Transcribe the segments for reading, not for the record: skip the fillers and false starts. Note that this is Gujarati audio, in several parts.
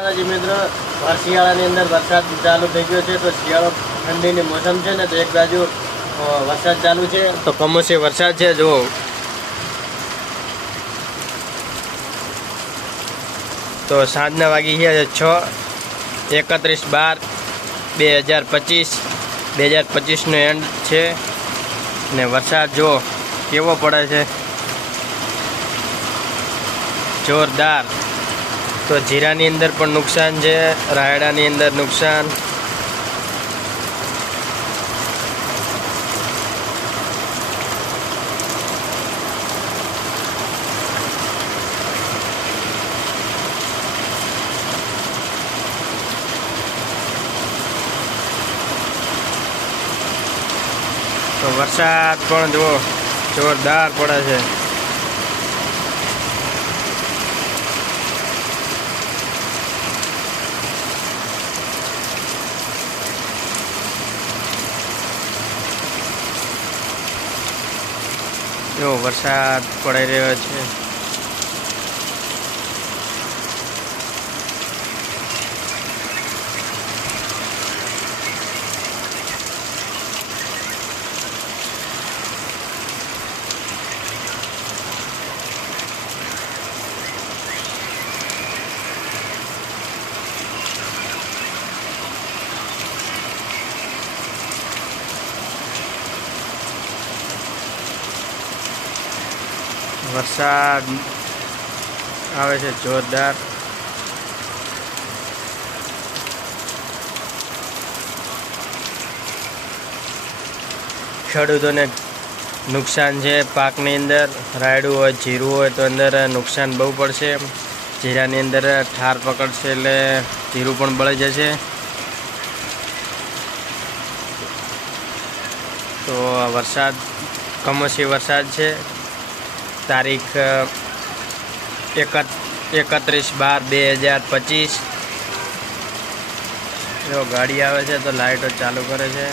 જી મિત્રો, શિયાળાની અંદર વરસાદ ચાલુ થઈ ગયો છે. તો શિયાળો ઠંડીની મોસમ છે ને, તો એક બાજુ વરસાદ ચાલુ છે, તો કમોસમી વરસાદ છે. જો તો સાંજના વાગી ગયા છે 6/31/2025. 2025નો એન્ડ છે ને વરસાદ જો કેવો પડે છે, જોરદાર. તો જીરાની અંદર પણ નુકસાન છે, રાયડાની અંદર નુકસાન. તો વરસાદ પણ જુઓ જોરદાર પડે છે. જો વરસાદ પડી રહ્યો છે. વરસાદ આવે છે જોરદાર. ખેડૂતોને નુકસાન છે પાકની અંદર. રાયડું હોય, જીરું હોય તો અંદર નુકસાન બહુ પડશે. જીરાની અંદર ઠાર પકડશે એટલે જીરું પણ બળી જશે. તો વરસાદ કમોસમી વરસાદ છે. તારીખ 31/12/2025. જો ગાડી આવે છે તો લાઇટો ચાલુ કરે છે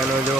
એનું જો